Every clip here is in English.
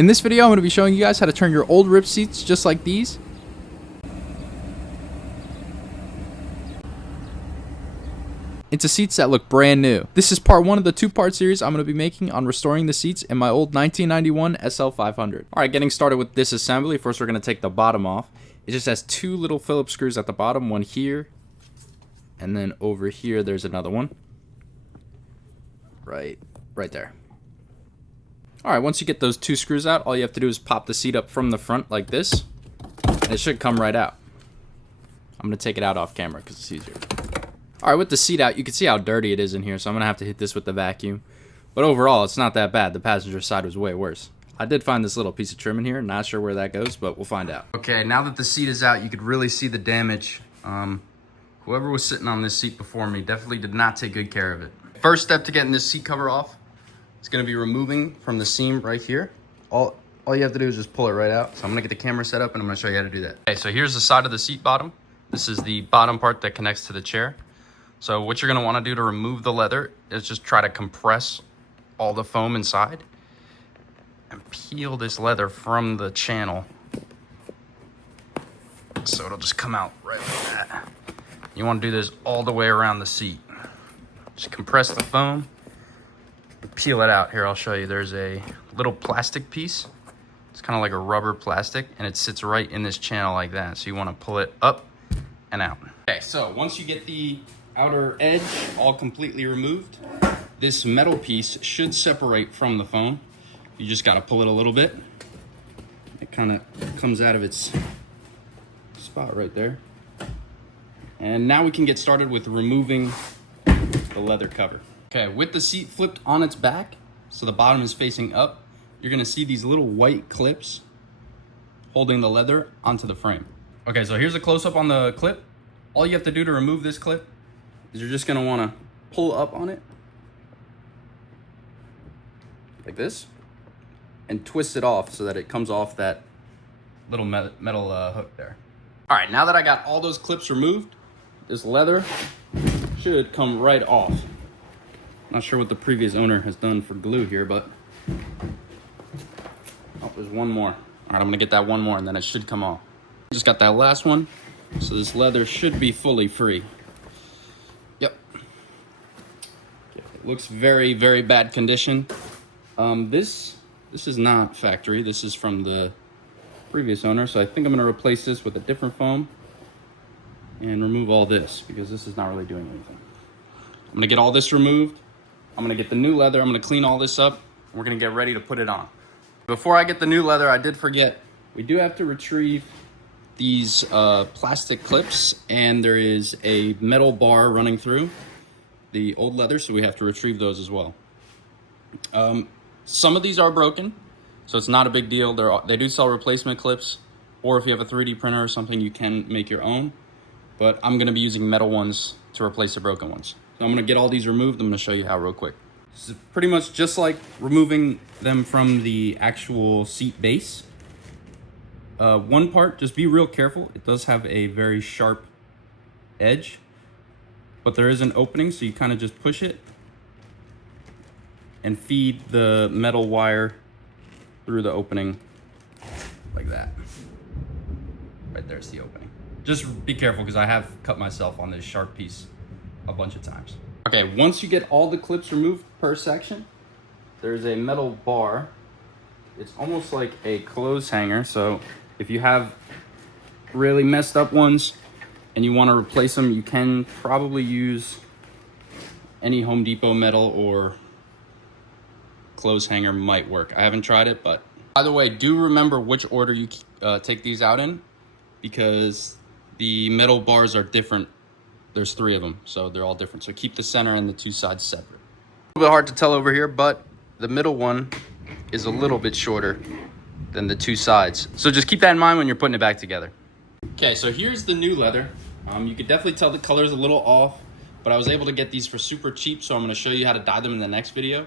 In this video, I'm going to be showing you guys how to turn your old ripped seats just like these into seats that look brand new. This is part 1 of the 2-part series I'm going to be making on restoring the seats in my old 1991 SL500. Alright, getting started with disassembly. First we're going to take the bottom off. It just has 2 little Phillips screws at the bottom, one here, and then over here there's another one. Right there. Alright, once you get those 2 screws out, all you have to do is pop the seat up from the front like this, and it should come right out. I'm going to take it out off camera because it's easier. Alright, with the seat out, you can see how dirty it is in here, so I'm going to have to hit this with the vacuum. But overall, it's not that bad. The passenger side was way worse. I did find this little piece of trim in here. Not sure where that goes, but we'll find out. Okay, now that the seat is out, you could really see the damage. Whoever was sitting on this seat before me definitely did not take good care of it. First step to getting this seat cover off, it's going to be removing from the seam right here. All you have to do is just pull it right out. So I'm going to get the camera set up and I'm going to show you how to do that. Okay, so here's the side of the seat bottom. This is the bottom part that connects to the chair. So what you're going to want to do to remove the leather is just try to compress all the foam inside and peel this leather from the channel. So it'll just come out right like that. You want to do this all the way around the seat. Just compress the foam. Peel it out. Here, I'll show you. There's a little plastic piece. It's kind of like a rubber plastic, and it sits right in this channel like that. So you want to pull it up and out. Okay, so once you get the outer edge all completely removed, this metal piece should separate from the foam. You just got to pull it a little bit. It kind of comes out of its spot right there. And now we can get started with removing the leather cover. Okay, with the seat flipped on its back, so the bottom is facing up, you're gonna see these little white clips holding the leather onto the frame. Okay, so here's a close-up on the clip. All you have to do to remove this clip is you're just gonna wanna pull up on it, like this, and twist it off so that it comes off that little metal hook there. All right, now that I got all those clips removed, this leather should come right off. Not sure what the previous owner has done for glue here, but oh, there's one more. All right, I'm gonna get that one more and then it should come off. Just got that last one, so this leather should be fully free. Yep. It looks very, very bad condition. This is not factory. This is from the previous owner, so I think I'm gonna replace this with a different foam and remove all this because this is not really doing anything. I'm gonna get all this removed. I'm gonna get the new leather. I'm gonna clean all this up. We're gonna get ready to put it on. Before I get the new leather, I did forget, we do have to retrieve these plastic clips, and there is a metal bar running through the old leather, so we have to retrieve those as well. Some of these are broken, so it's not a big deal. They do sell replacement clips, or if you have a 3D printer or something, you can make your own. But I'm gonna be using metal ones to replace the broken ones. So I'm gonna get all these removed. I'm gonna show you how real quick. This is pretty much just like removing them from the actual seat base. One part, just be real careful. It does have a very sharp edge, but there is an opening, so you kind of just push it and feed the metal wire through the opening like that. Right there's the opening. Just be careful because I have cut myself on this sharp piece a bunch of times. Okay, once you get all the clips removed per section, there's a metal bar. It's almost like a clothes hanger, so if you have really messed up ones and you want to replace them, you can probably use any Home Depot metal or clothes hanger might work. I haven't tried it, but by the way, do remember which order you take these out in, because the metal bars are different. There's 3 of them, so they're all different. So keep the center and the 2 sides separate. A little bit hard to tell over here, but the middle one is a little bit shorter than the 2 sides. So just keep that in mind when you're putting it back together. Okay, so here's the new leather. You could definitely tell the color's a little off, but I was able to get these for super cheap, so I'm gonna show you how to dye them in the next video,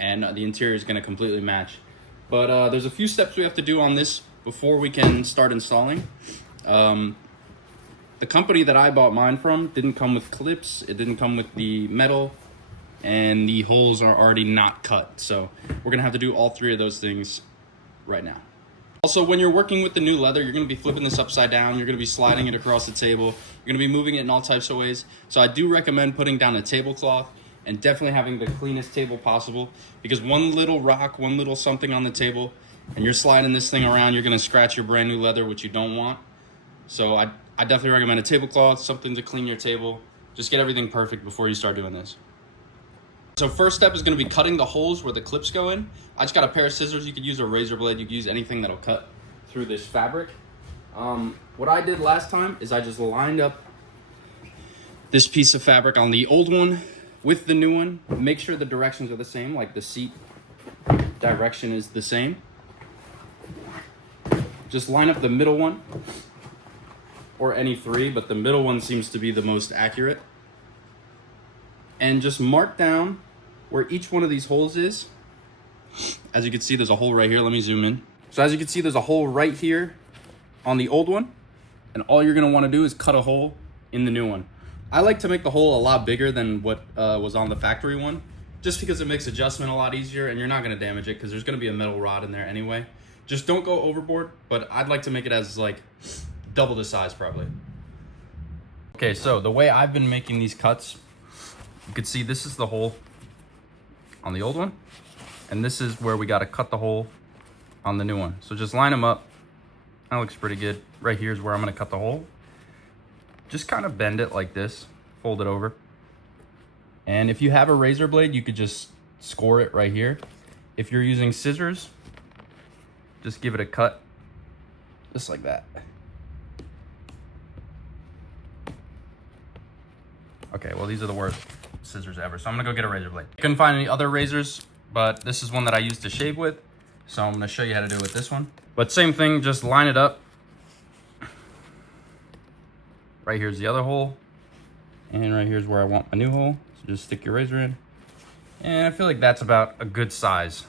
and the interior is gonna completely match. But there's a few steps we have to do on this before we can start installing. The company that I bought mine from didn't come with clips, it didn't come with the metal, and the holes are already not cut. So we're gonna have to do all 3 of those things right now. Also, when you're working with the new leather, you're going to be flipping this upside down. You're going to be sliding it across the table. You're going to be moving it in all types of ways. So I do recommend putting down a tablecloth and definitely having the cleanest table possible, because one little rock, one little something on the table, and you're sliding this thing around, you're going to scratch your brand new leather, which you don't want. So I definitely recommend a tablecloth, something to clean your table. Just get everything perfect before you start doing this. So first step is going to be cutting the holes where the clips go in. I just got a pair of scissors. You could use a razor blade. You could use anything that'll cut through this fabric. What I did last time is I just lined up this piece of fabric on the old one with the new one. Make sure the directions are the same, like the seat direction is the same. Just line up the middle one, or any three, but the middle one seems to be the most accurate. And just mark down where each one of these holes is. As you can see, there's a hole right here. Let me zoom in. So as you can see, there's a hole right here on the old one. And all you're gonna wanna do is cut a hole in the new one. I like to make the hole a lot bigger than what was on the factory one, just because it makes adjustment a lot easier, and you're not gonna damage it because there's gonna be a metal rod in there anyway. Just don't go overboard, but I'd like to make it as like double the size probably. Okay, so the way I've been making these cuts, you can see this is the hole on the old one, and this is where we got to cut the hole on the new one. So just line them up. That looks pretty good. Right here is where I'm going to cut the hole. Just kind of bend it like this, fold it over. And if you have a razor blade, you could just score it right here. If you're using scissors, just give it a cut, just like that. Okay, well, these are the worst scissors ever, so I'm gonna go get a razor blade. Couldn't find any other razors, but this is one that I used to shave with, so I'm gonna show you how to do it with this one. But same thing, just line it up. Right here's the other hole, and right here's where I want my new hole. So just stick your razor in, and I feel like that's about a good size.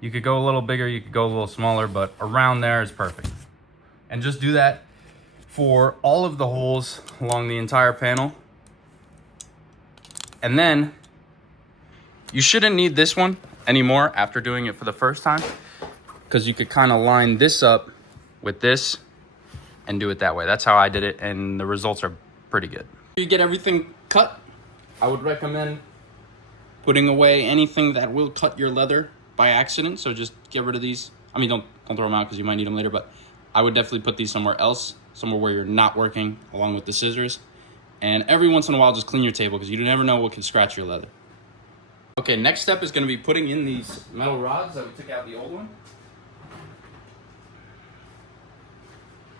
You could go a little bigger, you could go a little smaller, but around there is perfect. And just do that for all of the holes along the entire panel. And then you shouldn't need this one anymore after doing it for the first time, because you could kind of line this up with this and do it that way. That's how I did it, and the results are pretty good. You get everything cut, I would recommend putting away anything that will cut your leather by accident. So just get rid of these. I mean, don't throw them out because you might need them later, but I would definitely put these somewhere else, somewhere where you're not working, along with the scissors. And every once in a while, just clean your table, because you never know what can scratch your leather. Okay, next step is going to be putting in these metal rods that we took out the old one.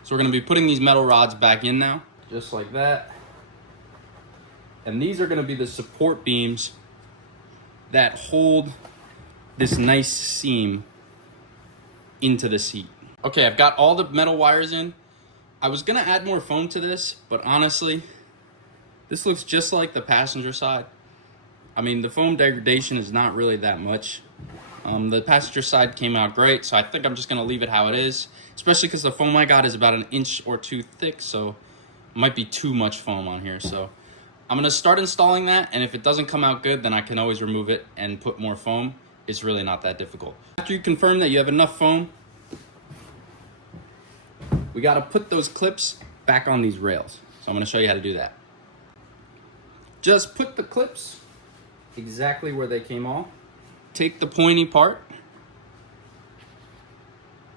So we're going to be putting these metal rods back in now, just like that. And these are going to be the support beams that hold this nice seam into the seat. Okay, I've got all the metal wires in. I was going to add more foam to this, but honestly, this looks just like the passenger side. I mean, the foam degradation is not really that much. The passenger side came out great, so I think I'm just gonna leave it how it is, especially because the foam I got is about 1 inch or 2 thick, so it might be too much foam on here. So I'm gonna start installing that, and if it doesn't come out good, then I can always remove it and put more foam. It's really not that difficult. After you confirm that you have enough foam, we gotta put those clips back on these rails. So I'm gonna show you how to do that. Just put the clips exactly where they came off. Take the pointy part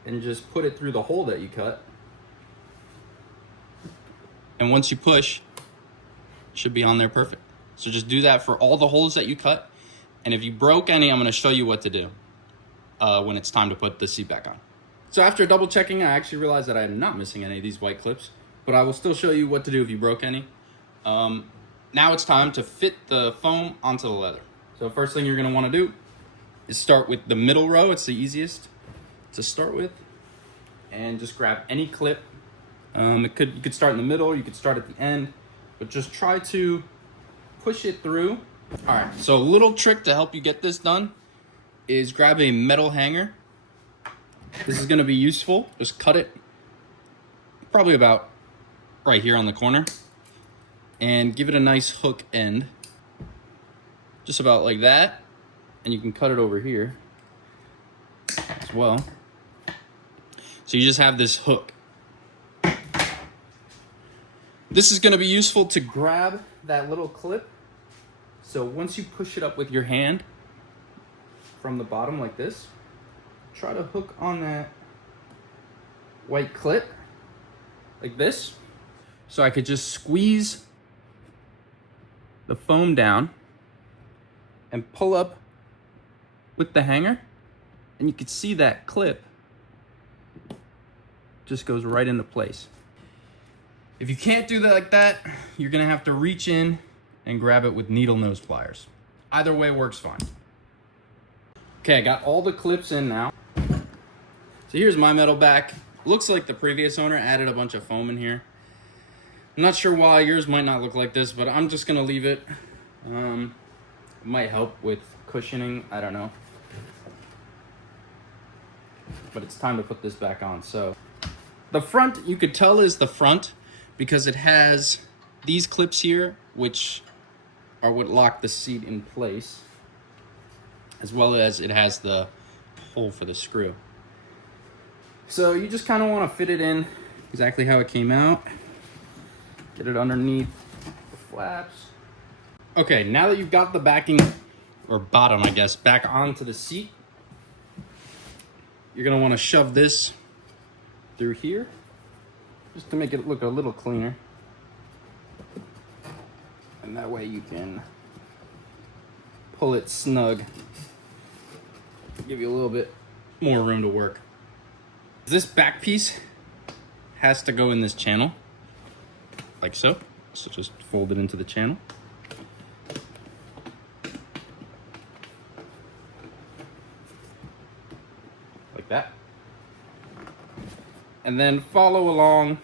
and just put it through the hole that you cut. And once you push, it should be on there perfect. So just do that for all the holes that you cut. And if you broke any, I'm gonna show you what to do when it's time to put the seat back on. So after double checking, I actually realized that I am not missing any of these white clips, but I will still show you what to do if you broke any. Now it's time to fit the foam onto the leather. So first thing you're gonna wanna do is start with the middle row. It's the easiest to start with. And just grab any clip. You could start in the middle, you could start at the end, but just try to push it through. All right, so a little trick to help you get this done is grab a metal hanger. This is gonna be useful. Just cut it probably about right here on the corner, and give it a nice hook end, just about like that. And you can cut it over here as well. So you just have this hook. This is going to be useful to grab that little clip. So once you push it up with your hand from the bottom like this, try to hook on that white clip like this. So I could just squeeze the foam down and pull up with the hanger, and you can see that clip just goes right into place. If you can't do that like that, you're gonna have to reach in and grab it with needle nose pliers. Either way works fine. Okay, I got all the clips in now. So here's my metal back. Looks like the previous owner added a bunch of foam in here. I'm not sure why. Yours might not look like this, but I'm just gonna leave it. It might help with cushioning, I don't know. But it's time to put this back on. So the front, you could tell is the front because it has these clips here, which are what lock the seat in place, as well as it has the hole for the screw. So you just kind of want to fit it in exactly how it came out. Get it underneath the flaps. Okay, now that you've got the backing, or bottom, I guess, back onto the seat, you're gonna want to shove this through here, just to make it look a little cleaner. And that way you can pull it snug, give you a little bit more room to work. This back piece has to go in this channel, like so. So just fold it into the channel. Like that. And then follow along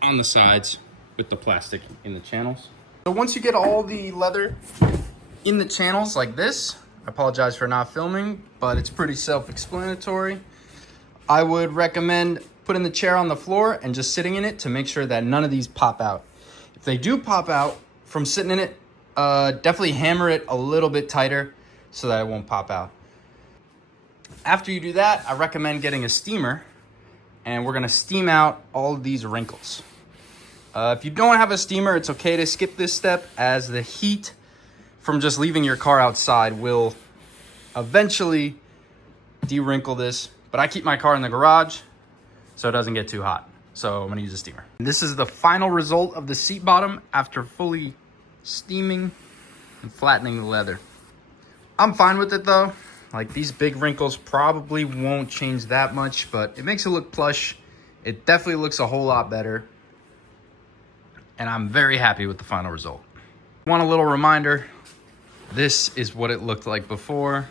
on the sides with the plastic in the channels. So once you get all the leather in the channels like this, I apologize for not filming, but it's pretty self-explanatory. I would recommend putting the chair on the floor and just sitting in it to make sure that none of these pop out. If they do pop out from sitting in it, definitely hammer it a little bit tighter so that it won't pop out. After you do that, I recommend getting a steamer, and we're gonna steam out all of these wrinkles. If you don't have a steamer, it's okay to skip this step, as the heat from just leaving your car outside will eventually de-wrinkle this. But I keep my car in the garage so it doesn't get too hot. So I'm gonna use a steamer. And this is the final result of the seat bottom after fully steaming and flattening the leather. I'm fine with it though. Like, these big wrinkles probably won't change that much, but it makes it look plush. It definitely looks a whole lot better. And I'm very happy with the final result. Want a little reminder, this is what it looked like before,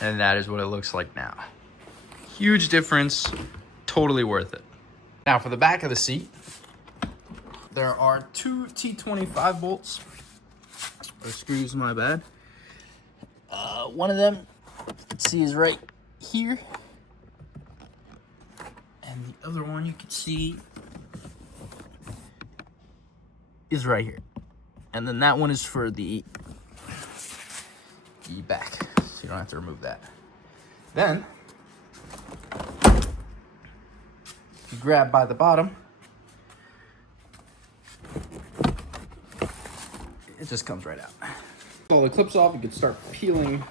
and that is what it looks like now. Huge difference, totally worth it. Now for the back of the seat, there are two T25 bolts, or screws, my bad. One of them, you can see, is right here, and the other one you can see is right here. And then that one is for the back, so you don't have to remove that. Then you grab by the bottom, it just comes right out. All the clips off, you can start peeling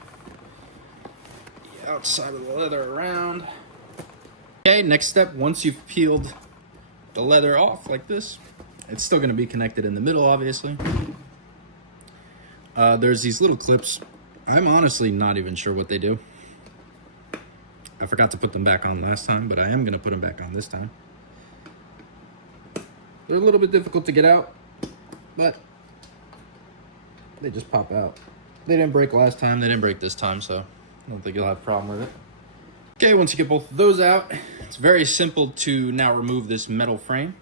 the outside of the leather around. Okay, next step, once you've peeled the leather off like this, it's still going to be connected in the middle, obviously. There's these little clips. I'm honestly not even sure what they do. I forgot to put them back on last time, but I am going to put them back on this time. They're a little bit difficult to get out, but they just pop out. They didn't break last time, they didn't break this time, so I don't think you'll have a problem with it. Okay, once you get both of those out, it's very simple to now remove this metal frame.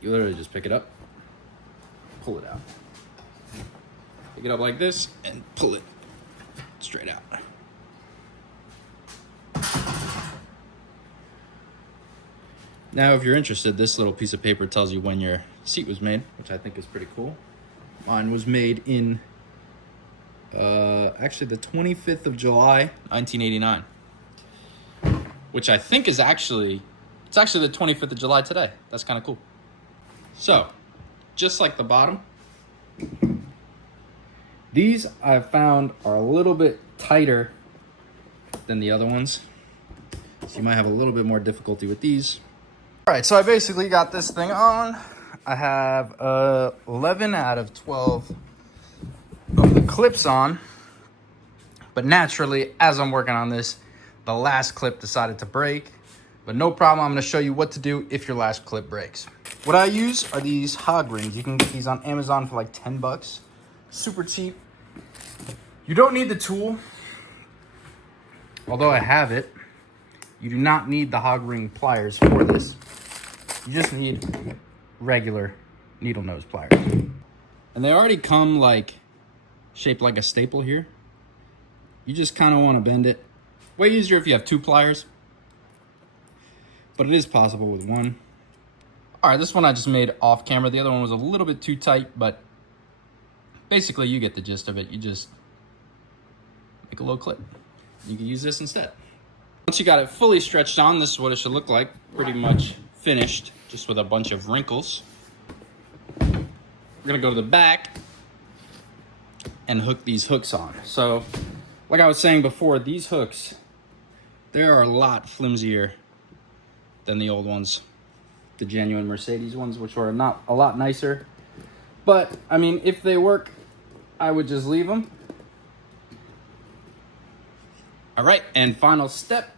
You literally just pick it up, pull it out. Pick it up like this and pull it straight out. Now, if you're interested, this little piece of paper tells you when your seat was made, which I think is pretty cool. Mine was made in, actually the 25th of July, 1989. which I think is actually, it's actually the 25th of July today. That's kind of cool. So, just like the bottom, these I've found are a little bit tighter than the other ones. So you might have a little bit more difficulty with these. All right, so I basically got this thing on. I have 11 out of 12 of the clips on. But naturally, as I'm working on this, the last clip decided to break. But no problem, I'm gonna show you what to do if your last clip breaks. What I use are these hog rings. You can get these on Amazon for like 10 bucks. Super cheap. You don't need the tool. Although I have it, you do not need the hog ring pliers for this. You just need regular needle nose pliers. And they already come like shaped like a staple here. You just kind of want to bend it. Way easier if you have 2 pliers, but it is possible with 1. All right, this one I just made off camera. The other one was a little bit too tight, but basically you get the gist of it. You just make a little clip. You can use this instead. Once you got it fully stretched on, this is what it should look like. Pretty much finished, just with a bunch of wrinkles. We're gonna go to the back and hook these hooks on. So, like I was saying before, these hooks, they are a lot flimsier than the old ones. The genuine Mercedes ones, which are not a lot nicer. But, I mean, if they work, I would just leave them. All right, and final step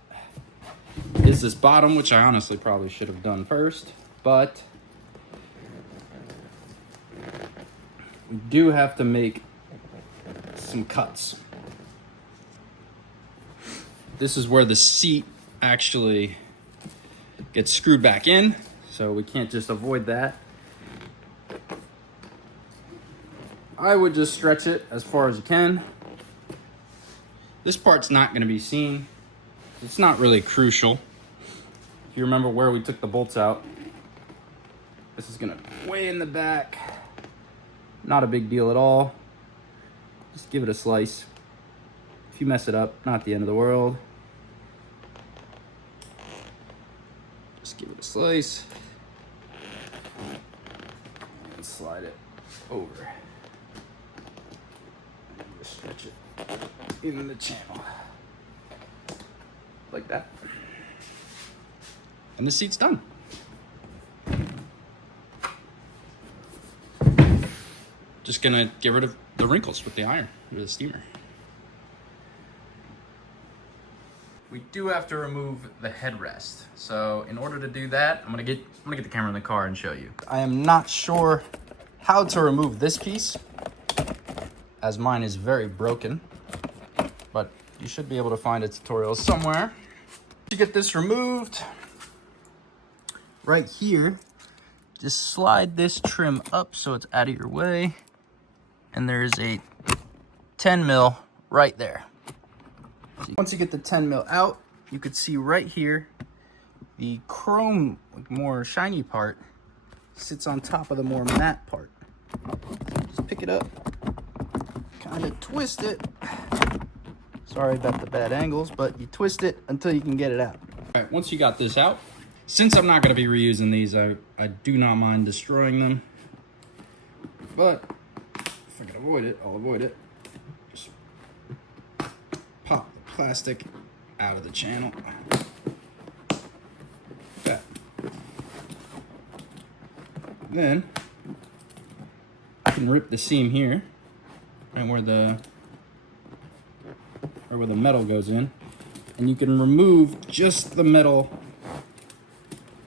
is this bottom, which I honestly probably should have done first, but we do have to make some cuts. This is where the seat actually gets screwed back in, so we can't just avoid that. I would just stretch it as far as you can. This part's not going to be seen. It's not really crucial. If you remember where we took the bolts out, this is going to be way in the back. Not a big deal at all. Just give it a slice. If you mess it up, not the end of the world. Just give it a slice. And slide it over. Just stretch it in the channel. Like that. And the seat's done. Just gonna get rid of the wrinkles with the iron, with the steamer. We do have to remove the headrest. So in order to do that, I'm gonna get the camera in the car and show you. I am not sure how to remove this piece, as mine is very broken, but you should be able to find a tutorial somewhere. To get this removed, right here, just slide this trim up so it's out of your way. And there's a 10 mil right there. Once you get the 10 mil out, you could see right here, the chrome, like more shiny part, sits on top of the more matte part. Just pick it up, kind of twist it. Sorry about the bad angles, but you twist it until you can get it out. All right, once you got this out, since I'm not gonna be reusing these, I do not mind destroying them. But if I can avoid it, I'll avoid it. Just pop the plastic out of the channel. Okay. Then I can rip the seam here, and where the metal goes in, and you can remove just the metal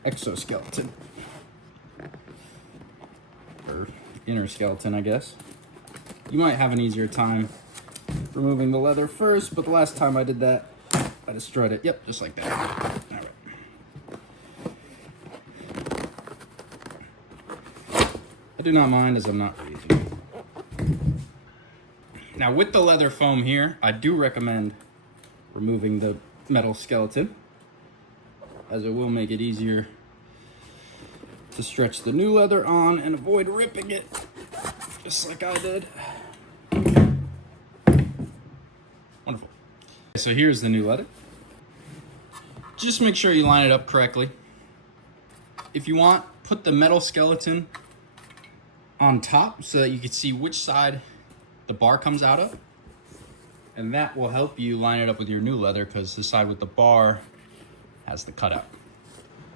exoskeleton, or inner skeleton, I guess. You might have an easier time removing the leather first, but the last time I did that, I destroyed it. Yep, just like that. All right. I do not mind, as I'm not reusing it. Now with the leather foam here, I do recommend removing the metal skeleton, as it will make it easier to stretch the new leather on and avoid ripping it, just like I did. Wonderful. So here's the new leather. just make sure you line it up correctly. If you want, put the metal skeleton on top so that you can see which side the bar comes out of. And that will help you line it up with your new leather because the side with the bar has the cutout.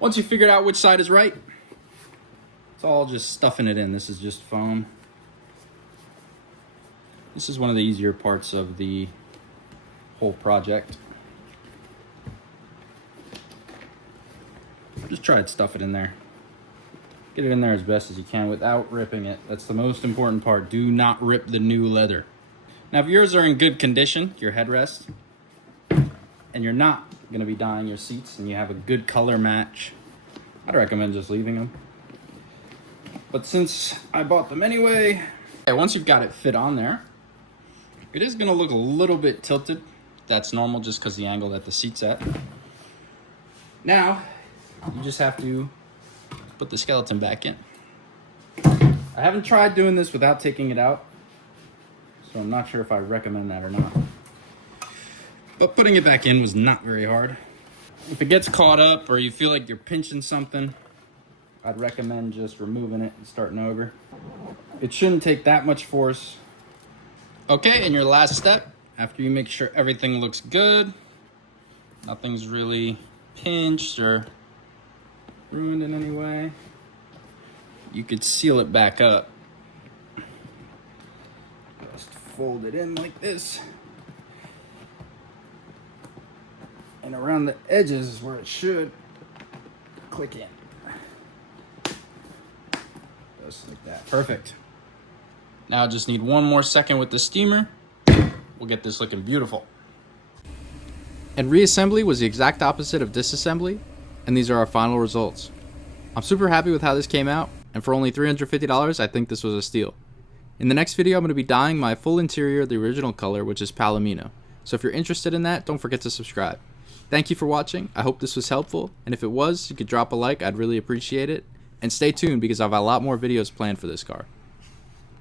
Once you figured out which side is right, it's all just stuffing it in. This is just foam. This is one of the easier parts of the whole project. Just try to stuff it in there. Get it in there as best as you can without ripping it. That's the most important part. Do not rip the new leather. Now, if yours are in good condition, your headrest, and you're not going to be dyeing your seats and you have a good color match, I'd recommend just leaving them. But since I bought them anyway, once you've got it fit on there, it is going to look a little bit tilted. That's normal just because the angle that the seat's at. Now, you just have to put the skeleton back in. I haven't tried doing this without taking it out, so I'm not sure if I recommend that or not. But putting it back in was not very hard. If it gets caught up or you feel like you're pinching something, I'd recommend just removing it and starting over. It shouldn't take that much force. Okay, and your last step, after you make sure everything looks good, nothing's really pinched or ruined in any way, you could seal it back up. Just fold it in like this. And around the edges is where it should click in. Just like that. Perfect. Now I just need one more second with the steamer. We'll get this looking beautiful. And reassembly was the exact opposite of disassembly, and these are our final results. I'm super happy with how this came out, and for only $350, I think this was a steal. In the next video, I'm going to be dyeing my full interior the original color, which is Palomino. So if you're interested in that, don't forget to subscribe. Thank you for watching. I hope this was helpful, and if it was, you could drop a like. I'd really appreciate it. And stay tuned because I have a lot more videos planned for this car.